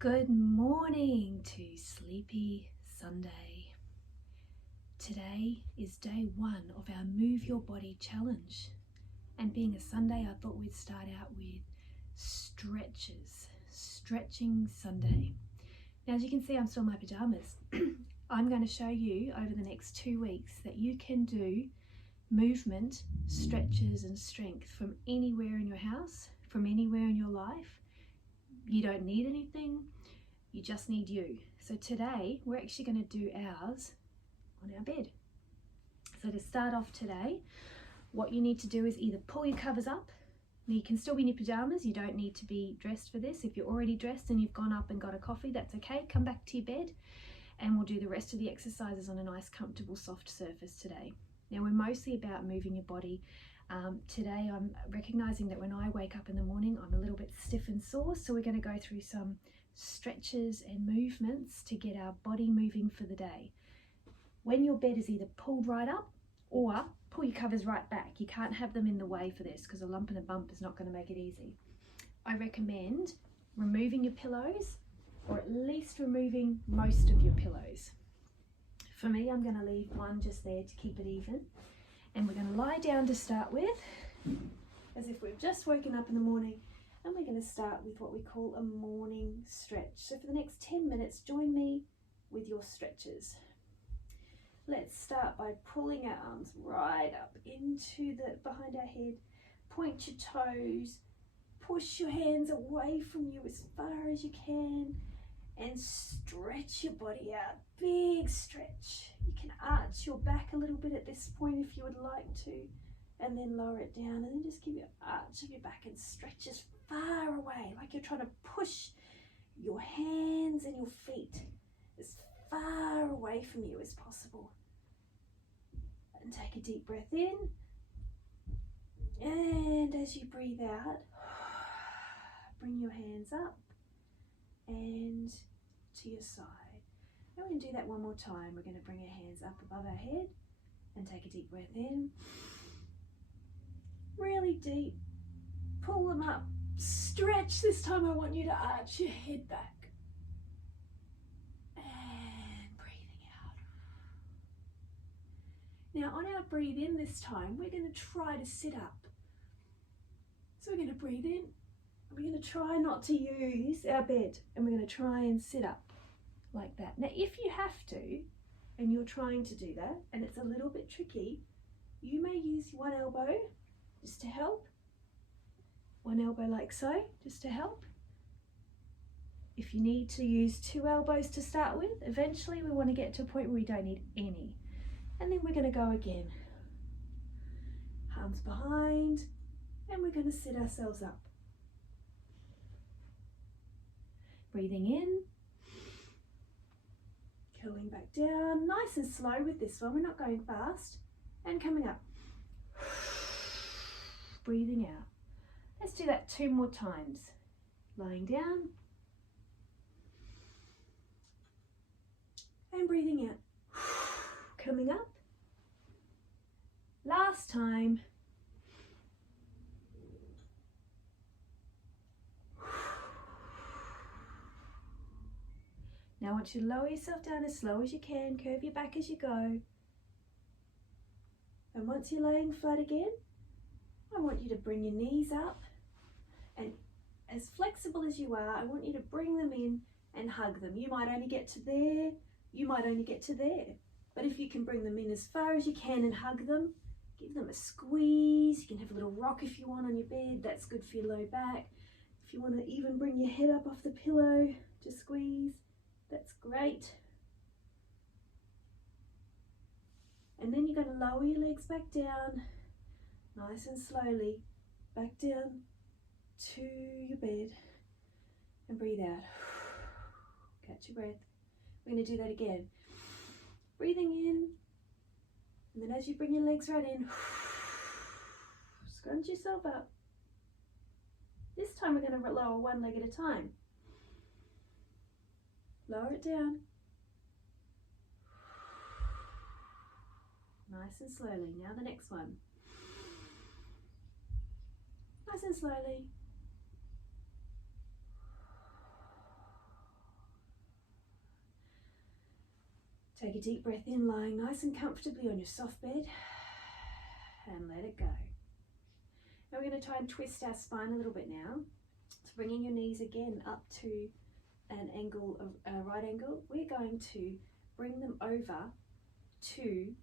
Good morning to Sleepy Sunday. Today is day one of our Move Your Body challenge. And being a Sunday, I thought we'd start out with Stretching Sunday. Now, as you can see, I'm still in my pajamas. I'm going to show you over the next 2 weeks that you can do movement, stretches and strength from anywhere in your house, from anywhere in your life. You don't need anything, you just need you. So today we're actually going to do ours on our bed. So to start off today, what you need to do is either pull your covers up. Now you can still be in your pajamas, you don't need to be dressed for this. If you're already dressed and you've gone up and got a coffee, that's okay. Come back to your bed and we'll do the rest of the exercises on a nice comfortable soft surface today. Now we're mostly about moving your body. Today I'm recognizing that when I wake up in the morning I'm a little bit stiff and sore, so we're going to go through some stretches and movements to get our body moving for the day. When your bed is either pulled right up or pull your covers right back. You can't have them in the way for this because a lump and a bump is not going to make it easy. I recommend removing your pillows, or at least removing most of your pillows. For me, I'm going to leave one just there to keep it even. And we're going to lie down to start with, as if we've just woken up in the morning, and we're going to start with what we call a morning stretch. So for the next 10 minutes, join me with your stretches. Let's start by pulling our arms right up into behind our head. Point your toes, push your hands away from you as far as you can, and stretch your body out. Big stretch. You can arch your back a little bit at this point if you would like to, and then lower it down, and then just give your arch of your back and stretch as far away, like you're trying to push your hands and your feet as far away from you as possible. And take a deep breath in, and as you breathe out, bring your hands up and to your side. And we're going to do that one more time. We're going to bring our hands up above our head and take a deep breath in. Really deep. Pull them up. Stretch. This time I want you to arch your head back. And breathing out. Now on our breathe in this time, we're going to try to sit up. So we're going to breathe in. We're going to try not to use our bed, and we're going to try and sit up like that. Now, if you have to, and you're trying to do that, and it's a little bit tricky, you may use one elbow just to help. One elbow like so, just to help. If you need to use two elbows to start with, eventually we want to get to a point where we don't need any. And then we're going to go again. Arms behind, and we're going to sit ourselves up. Breathing in, curling back down, nice and slow with this one, we're not going fast, and coming up. Breathing out. Let's do that 2 more times. Lying down, and breathing out. Coming up. Last time. Now I want you to lower yourself down as slow as you can, curve your back as you go. And once you're laying flat again, I want you to bring your knees up, and as flexible as you are, I want you to bring them in and hug them. You might only get to there, you might only get to there. But if you can bring them in as far as you can and hug them, give them a squeeze. You can have a little rock if you want on your bed, that's good for your low back. If you want to even bring your head up off the pillow, just squeeze. That's great. And then you're going to lower your legs back down, nice and slowly, back down to your bed, and breathe out. Catch your breath. We're going to do that again. Breathing in, and then as you bring your legs right in, scrunch yourself up. This time we're going to lower one leg at a time. Lower it down. Nice and slowly. Now the next one. Nice and slowly. Take a deep breath in, lying nice and comfortably on your soft bed, and let it go. Now we're going to try and twist our spine a little bit now. So bringing your knees again up to an angle of a right angle, we're going to bring them over to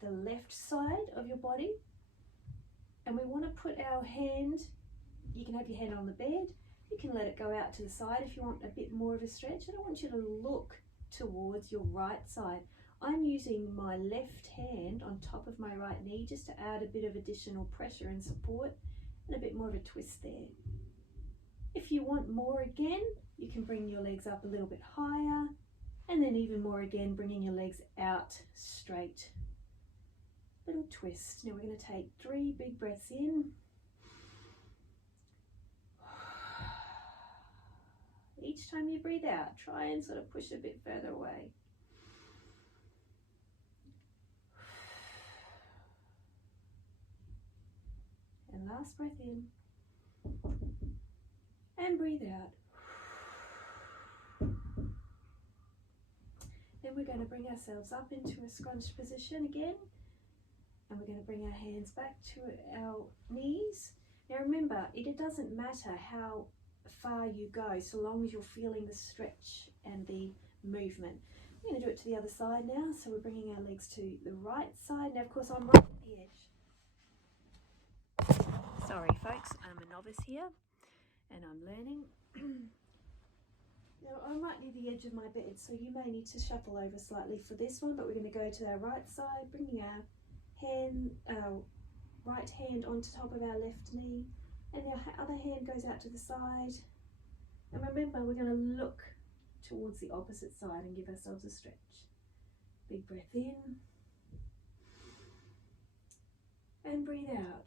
the left side of your body, and we want to put our hand, you can have your hand on the bed, you can let it go out to the side if you want a bit more of a stretch. I don't want you to look towards your right side. I'm using my left hand on top of my right knee just to add a bit of additional pressure and support and a bit more of a twist there. If you want more again, you can bring your legs up a little bit higher, and then even more again, bringing your legs out straight. Little twist. Now we're going to take 3 big breaths in. Each time you breathe out, try and sort of push a bit further away. And last breath in. And breathe out. Then we're going to bring ourselves up into a scrunched position again. And we're going to bring our hands back to our knees. Now remember, it doesn't matter how far you go, so long as you're feeling the stretch and the movement. I'm going to do it to the other side now. So we're bringing our legs to the right side. Now of course I'm right at the edge. Sorry folks, I'm a novice here and I'm learning. Now I'm right near the edge of my bed, so you may need to shuffle over slightly for this one, but we're going to go to our right side, bringing our right hand onto top of our left knee, and our other hand goes out to the side. And remember, we're going to look towards the opposite side and give ourselves a stretch. Big breath in and breathe out.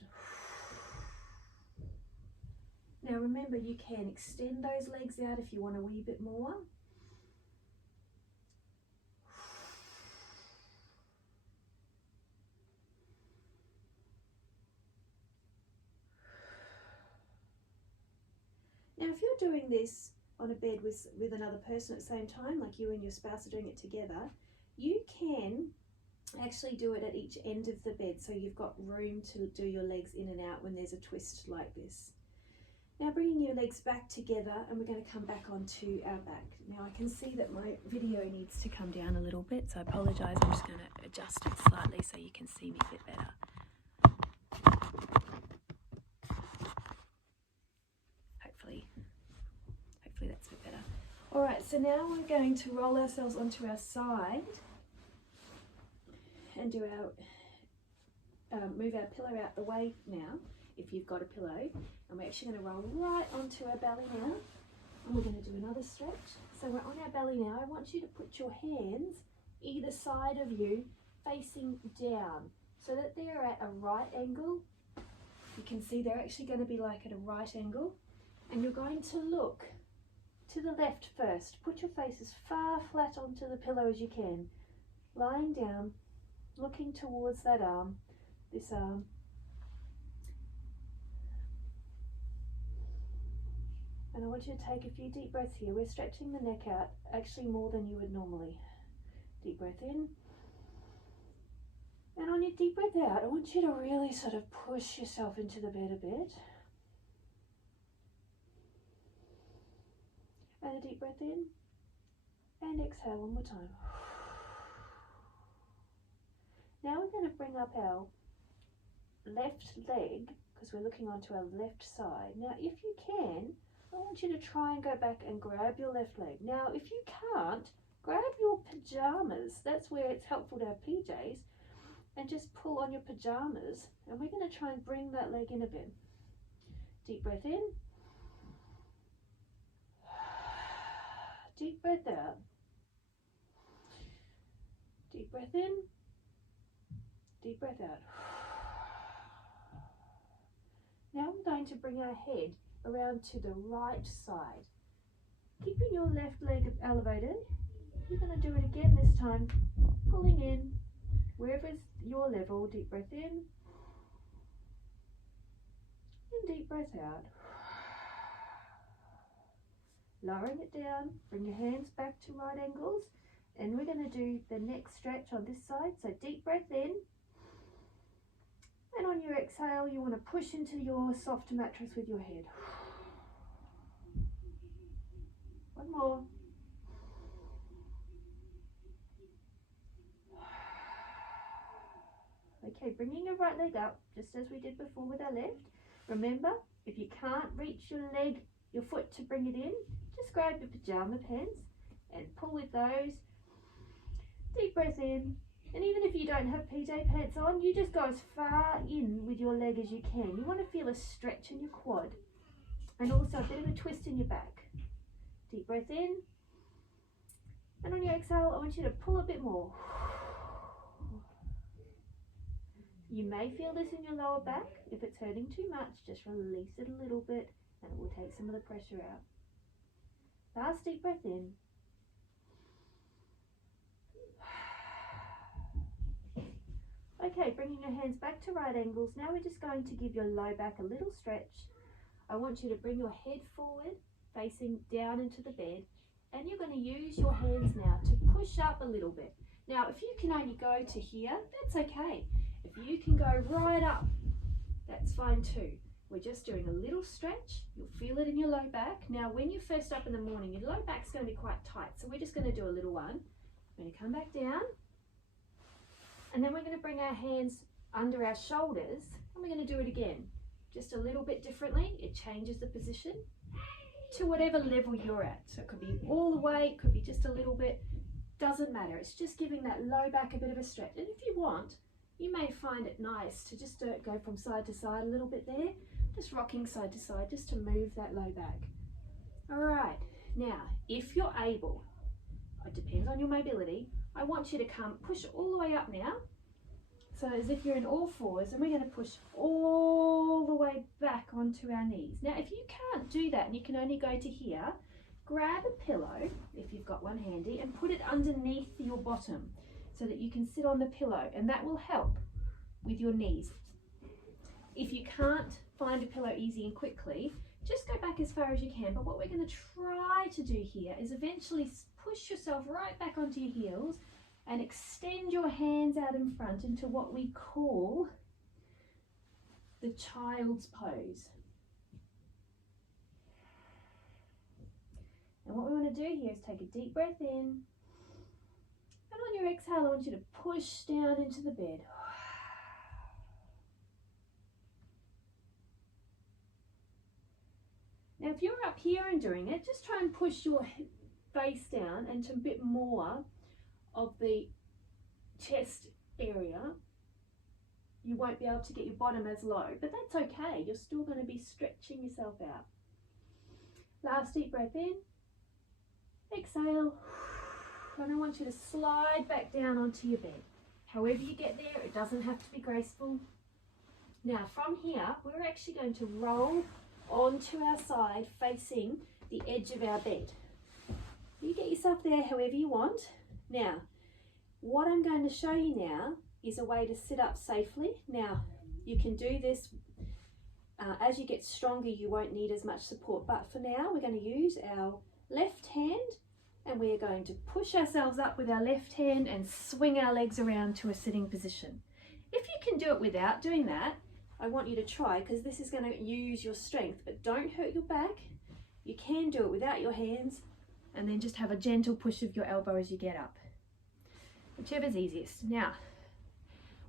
Now remember, you can extend those legs out if you want a wee bit more. Now if you're doing this on a bed with another person at the same time, like you and your spouse are doing it together, you can actually do it at each end of the bed, so you've got room to do your legs in and out when there's a twist like this. Now bringing your legs back together, and we're going to come back onto our back. Now I can see that my video needs to come down a little bit, so I apologise. I'm just going to adjust it slightly so you can see me a bit better. Hopefully that's a bit better. Alright, so now we're going to roll ourselves onto our side and do our, move our pillow out the way now, if you've got a pillow. And we're actually going to roll right onto our belly now, and we're going to do another stretch. So we're on our belly now. I want you to put your hands either side of you facing down so that they're at a right angle. You can see they're actually going to be like at a right angle, and you're going to look to the left first. Put your face as far flat onto the pillow as you can, lying down, looking towards that arm, this arm. And I want you to take a few deep breaths here. We're stretching the neck out, actually more than you would normally. Deep breath in. And on your deep breath out, I want you to really sort of push yourself into the bed a bit. And a deep breath in. And exhale one more time. Now we're going to bring up our left leg, because we're looking onto our left side. Now if you can, I want you to try and go back and grab your left leg. Now if you can't, grab your pajamas. That's where it's helpful to have PJs. And just pull on your pajamas. And we're going to try and bring that leg in a bit. Deep breath in. Deep breath out. Deep breath in. Deep breath out. Now we're going to bring our head around to the right side. Keeping your left leg elevated. You're going to do it again this time. Pulling in wherever's your level. Deep breath in. And deep breath out. Lowering it down. Bring your hands back to right angles. And we're going to do the next stretch on this side. So deep breath in. And on your exhale, you want to push into your soft mattress with your head. One more. Okay, bringing your right leg up, just as we did before with our left. Remember, if you can't reach your foot to bring it in, just grab your pajama pants and pull with those. Deep breath in. And even if you don't have PJ pants on, you just go as far in with your leg as you can. You want to feel a stretch in your quad and also a bit of a twist in your back. Deep breath in. And on your exhale, I want you to pull a bit more. You may feel this in your lower back. If it's hurting too much, just release it a little bit and it will take some of the pressure out. Last deep breath in. Okay, bringing your hands back to right angles. Now we're just going to give your low back a little stretch. I want you to bring your head forward, facing down into the bed, and you're going to use your hands now to push up a little bit. Now, if you can only go to here, that's okay. If you can go right up, that's fine too. We're just doing a little stretch. You'll feel it in your low back. Now, when you're first up in the morning, your low back's going to be quite tight, so we're just going to do a little one. We're going to come back down. And then we're going to bring our hands under our shoulders and we're going to do it again. Just a little bit differently. It changes the position to whatever level you're at. So it could be all the way, it could be just a little bit. Doesn't matter. It's just giving that low back a bit of a stretch. And if you want, you may find it nice to just go from side to side a little bit there. Just rocking side to side just to move that low back. All right. Now, if you're able, it depends on your mobility, I want you to push all the way up now. So as if you're in all fours, and we're going to push all the way back onto our knees. Now, if you can't do that and you can only go to here, grab a pillow, if you've got one handy, and put it underneath your bottom so that you can sit on the pillow, and that will help with your knees. If you can't find a pillow easy and quickly, just go back as far as you can. But what we're going to try to do here is eventually push yourself right back onto your heels and extend your hands out in front into what we call the child's pose. And what we want to do here is take a deep breath in, and on your exhale I want you to push down into the bed. Now if you're up here and doing it, just try and push your face down into a bit more of the chest area. You won't be able to get your bottom as low, but that's okay. You're still going to be stretching yourself out. Last deep breath in, exhale, and I want you to slide back down onto your bed. However you get there, it doesn't have to be graceful. Now from here, we're actually going to roll onto our side facing the edge of our bed. You get yourself there however you want. Now, what I'm going to show you now is a way to sit up safely. Now, you can do this as you get stronger, you won't need as much support, but for now we're going to use our left hand and we are going to push ourselves up with our left hand and swing our legs around to a sitting position. If you can do it without doing that, I want you to try, because this is going to use your strength, but don't hurt your back. You can do it without your hands, and then just have a gentle push of your elbow as you get up. Whichever's easiest. Now,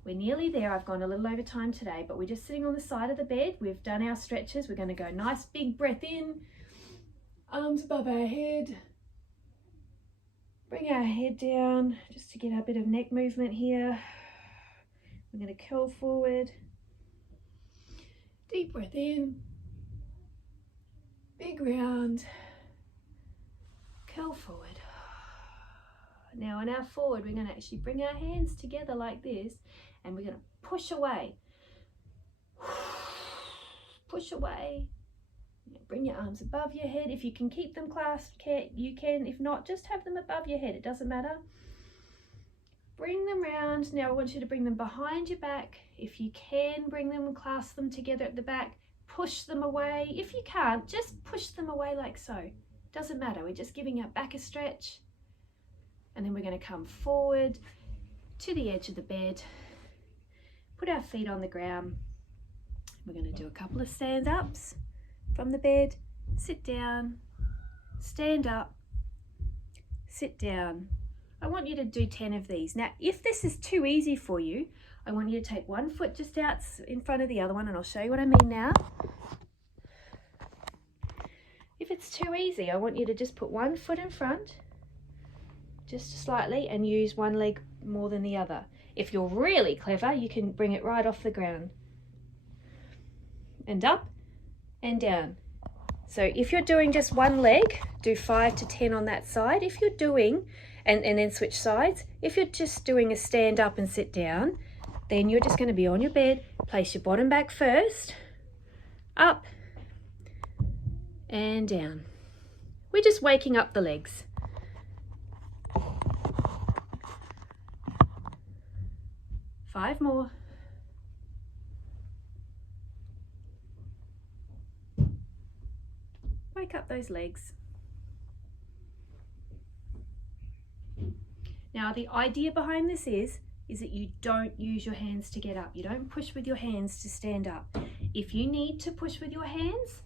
we're nearly there. I've gone a little over time today, but we're just sitting on the side of the bed. We've done our stretches. We're going to go nice big breath in, arms above our head. Bring our head down just to get a bit of neck movement here. We're going to curl forward. Deep breath in, big round, curl forward. Now on our forward, we're going to actually bring our hands together like this, and we're going to push away. Push away. Bring your arms above your head. If you can keep them clasped, you can. If not, just have them above your head. It doesn't matter. Bring them round. Now I want you to bring them behind your back. If you can, bring them and clasp them together at the back. Push them away. If you can't, just push them away like so. Doesn't matter. We're just giving our back a stretch. and then we're going to come forward to the edge of the bed, put our feet on the ground. We're going to do a couple of stand-ups from the bed, sit down, stand up, sit down. I want you to do 10 of these. Now, if this is too easy for you, I want you to take one foot just out in front of the other one, and I'll show you what I mean now. If it's too easy, I want you to just put one foot in front, just slightly, and use one leg more than the other. If you're really clever, you can bring it right off the ground. And up and down. So if you're doing just one leg, do 5 to 10 on that side. If you're doing, and then switch sides, if you're just doing a stand up and sit down, then you're just going to be on your bed, place your bottom back first, up and down. We're just waking up the legs. Five more. Wake up those legs. Now, the idea behind this is that you don't use your hands to get up. You don't push with your hands to stand up. If you need to push with your hands,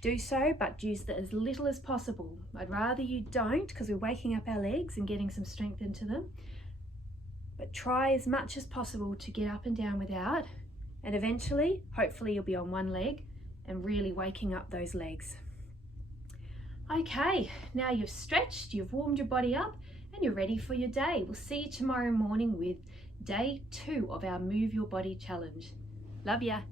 do so, but use that as little as possible. I'd rather you don't, because we're waking up our legs and getting some strength into them. But try as much as possible to get up and down without, and eventually, hopefully you'll be on one leg and really waking up those legs. Okay, now you've stretched, you've warmed your body up, and you're ready for your day. We'll see you tomorrow morning with day 2 of our Move Your Body Challenge. Love ya.